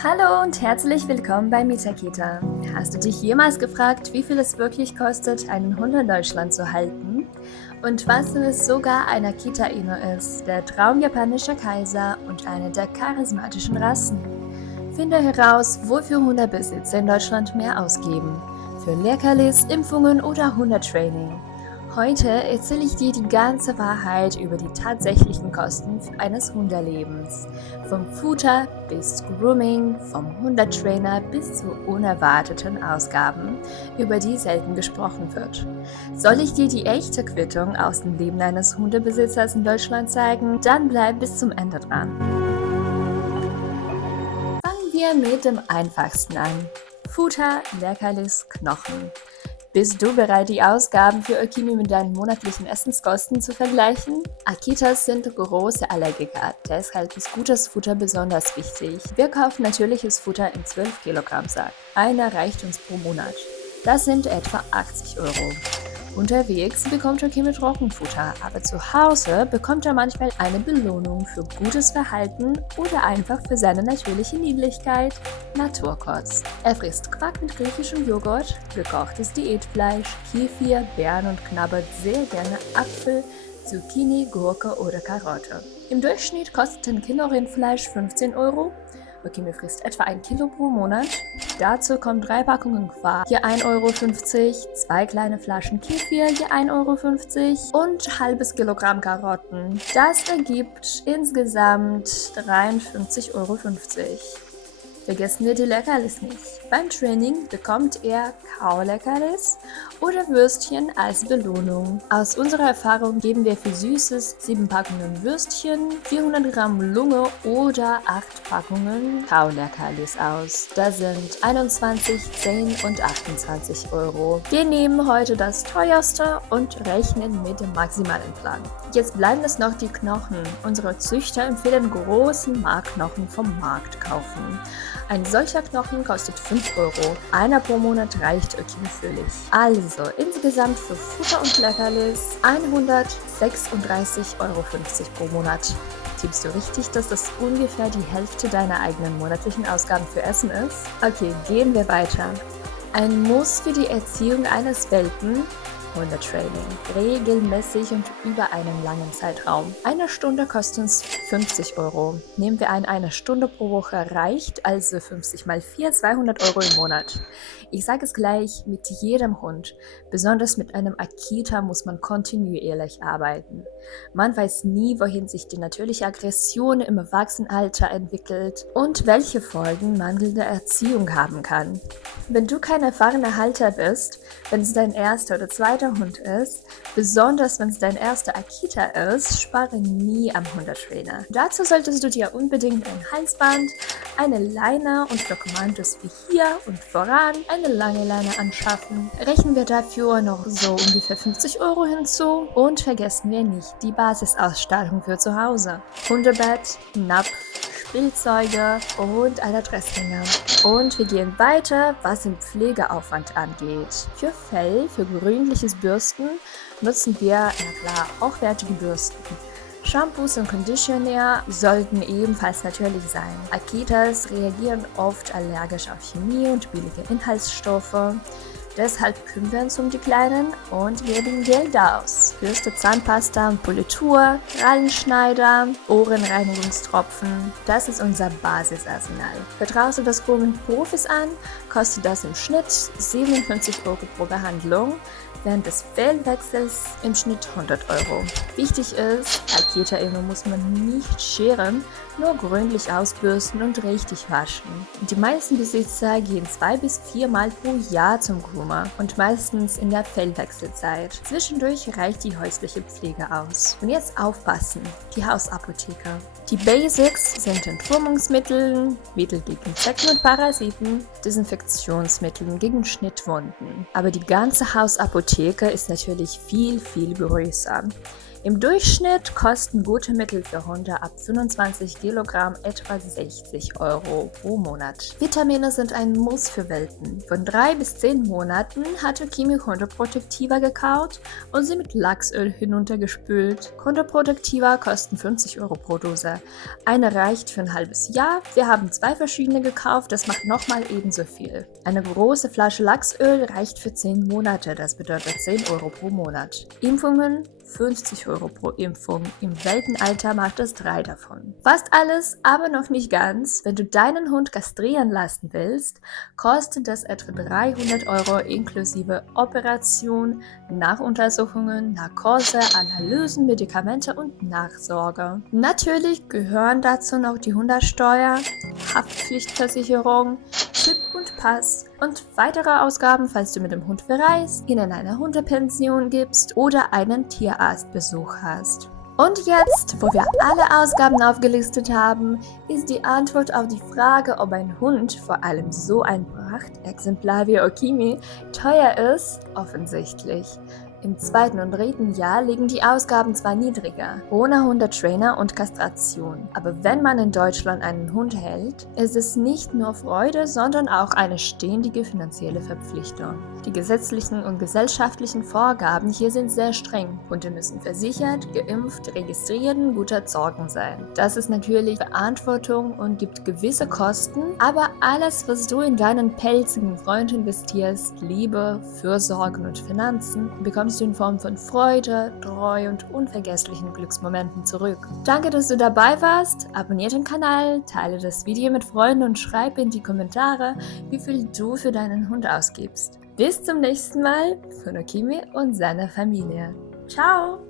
Hallo und herzlich willkommen bei Mitakita. Hast du dich jemals gefragt, wie viel es wirklich kostet, einen Hund in Deutschland zu halten? Und was, wenn es sogar ein Akita Inu ist, der Traum japanischer Kaiser und eine der charismatischen Rassen? Finde heraus, wofür Hundebesitzer in Deutschland mehr ausgeben. Für Leckerlis, Impfungen oder Hundetraining. Heute erzähle ich dir die ganze Wahrheit über die tatsächlichen Kosten eines Hundelebens. Vom Futter bis Grooming, vom Hundetrainer bis zu unerwarteten Ausgaben, über die selten gesprochen wird. Soll ich dir die echte Quittung aus dem Leben eines Hundebesitzers in Deutschland zeigen? Dann bleib bis zum Ende dran. Fangen wir mit dem einfachsten an. Futter, Leckerlis, Knochen. Bist du bereit, die Ausgaben für Okimi mit deinen monatlichen Essenskosten zu vergleichen? Akitas sind große Allergiker, deshalb ist gutes Futter besonders wichtig. Wir kaufen natürliches Futter im 12 Kilogramm Sack. Einer reicht uns pro Monat. Das sind etwa 80 Euro. Unterwegs bekommt Okimi Trockenfutter, aber zu Hause bekommt er manchmal eine Belohnung für gutes Verhalten oder einfach für seine natürliche Niedlichkeit, Naturkost. Er frisst Quark mit griechischem Joghurt, gekochtes Diätfleisch, Kefir, Beeren und knabbert sehr gerne Apfel, Zucchini, Gurke oder Karotte. Im Durchschnitt kostet ein Kilo Rindfleisch 15 Euro. Okimi frisst etwa 1 Kilo pro Monat. Dazu kommen 3 Packungen Quark, je 1,50 Euro, 2 kleine Flaschen Kefir, je 1,50 Euro und halbes Kilogramm Karotten. Das ergibt insgesamt 53,50 Euro. Vergessen wir die Leckerlis nicht. Beim Training bekommt er Kauleckerlis oder Würstchen als Belohnung. Aus unserer Erfahrung geben wir für Süßes 7 Packungen Würstchen, 400 Gramm Lunge oder 8 Packungen Kauleckerlis aus. Das sind 21, 10 und 28 Euro. Wir nehmen heute das teuerste und rechnen mit dem maximalen Plan. Jetzt bleiben es noch die Knochen. Unsere Züchter empfehlen großen Markknochen vom Markt kaufen. Ein solcher Knochen kostet 5 Euro. Einer pro Monat reicht Okimi völlig. Also insgesamt für Futter und Leckerlis 136,50 Euro pro Monat. Tippst du richtig, dass das ungefähr die Hälfte deiner eigenen monatlichen Ausgaben für Essen ist? Okay, gehen wir weiter. Ein Muss für die Erziehung eines Welpen: Hundetraining. Regelmäßig und über einen langen Zeitraum. Eine Stunde kostet uns 50 Euro. Nehmen wir an, eine Stunde pro Woche reicht, also 50 mal 4, 200 Euro im Monat. Ich sage es gleich, mit jedem Hund, besonders mit einem Akita, muss man kontinuierlich arbeiten. Man weiß nie, wohin sich die natürliche Aggression im Erwachsenenalter entwickelt und welche Folgen mangelnde Erziehung haben kann. Wenn du kein erfahrener Halter bist, wenn es dein erster oder zweiter Hund ist, besonders wenn es dein erster Akita ist, spare nie am Hundetrainer. Dazu solltest du dir unbedingt ein Halsband, eine Leine und für Kommandos wie hier und voran eine lange Leine anschaffen. Rechnen wir dafür noch so ungefähr 50 Euro hinzu und vergessen wir nicht die Basisausstattung für zu Hause. Hundebett, Napf, Spielzeuge und ein Adresshänger. Und wir gehen weiter, was den Pflegeaufwand angeht. Für Fell, für grünliches Bürsten nutzen wir, hochwertige Bürsten. Shampoos und Conditioner sollten ebenfalls natürlich sein. Akitas reagieren oft allergisch auf Chemie und billige Inhaltsstoffe. Deshalb kümmern wir uns um die Kleinen und geben Geld aus. Bürste, Zahnpasta, Politur, Krallenschneider, Ohrenreinigungstropfen. Das ist unser Basisarsenal. Vertraust du das Grooming Profis an, kostet das im Schnitt 57 Euro pro Behandlung, während des Fellwechsels im Schnitt 100 Euro. Wichtig ist, Akita Inu muss man nicht scheren, nur gründlich ausbürsten und richtig waschen. Die meisten Besitzer gehen 2 bis 4 Mal pro Jahr zum Groomer und meistens in der Fellwechselzeit. Zwischendurch reicht die häusliche Pflege aus. Und jetzt aufpassen, die Hausapotheke. Die Basics sind Entwurmungsmittel, Mittel gegen Insekten und Parasiten, Desinfektionsmittel gegen Schnittwunden. Aber die ganze Hausapotheke ist natürlich viel, viel größer. Im Durchschnitt kosten gute Mittel für Hunde ab 25 Kilogramm etwa 60 Euro pro Monat. Vitamine sind ein Muss für Welpen. Von 3 bis 10 Monaten hatte Kimi Hundeprotektiva gekaut und sie mit Lachsöl hinuntergespült. Hundeprotektiva kosten 50 Euro pro Dose. Eine reicht für ein halbes Jahr. Wir haben 2 verschiedene gekauft, das macht nochmal ebenso viel. Eine große Flasche Lachsöl reicht für 10 Monate, das bedeutet 10 Euro pro Monat. Impfungen 50 Euro pro Impfung. Im Welpenalter macht es 3 davon. Fast alles, aber noch nicht ganz. Wenn du deinen Hund kastrieren lassen willst, kostet das etwa 300 Euro inklusive Operation, Nachuntersuchungen, Narkose, Analysen, Medikamente und Nachsorge. Natürlich gehören dazu noch die Hundesteuer, Haftpflichtversicherung, Chip und Pass und weitere Ausgaben, falls du mit dem Hund verreist, ihn in eine Hundepension gibst oder einen Tierarztbesuch hast. Und jetzt, wo wir alle Ausgaben aufgelistet haben, ist die Antwort auf die Frage, ob ein Hund, vor allem so ein Prachtexemplar wie Okimi, teuer ist, offensichtlich. Im 2. und 3. Jahr liegen die Ausgaben zwar niedriger, ohne Hundetrainer und Kastration, aber wenn man in Deutschland einen Hund hält, ist es nicht nur Freude, sondern auch eine ständige finanzielle Verpflichtung. Die gesetzlichen und gesellschaftlichen Vorgaben hier sind sehr streng. Hunde müssen versichert, geimpft, registriert und gut erzogen sein. Das ist natürlich Verantwortung und gibt gewisse Kosten, aber alles, was du in deinen pelzigen Freund investierst, Liebe, Fürsorge und Finanzen, bekommst du in Form von Freude, Treue und unvergesslichen Glücksmomenten zurück. Danke, dass du dabei warst. Abonniere den Kanal, teile das Video mit Freunden und schreib in die Kommentare, wie viel du für deinen Hund ausgibst. Bis zum nächsten Mal von Okimi und seiner Familie. Ciao!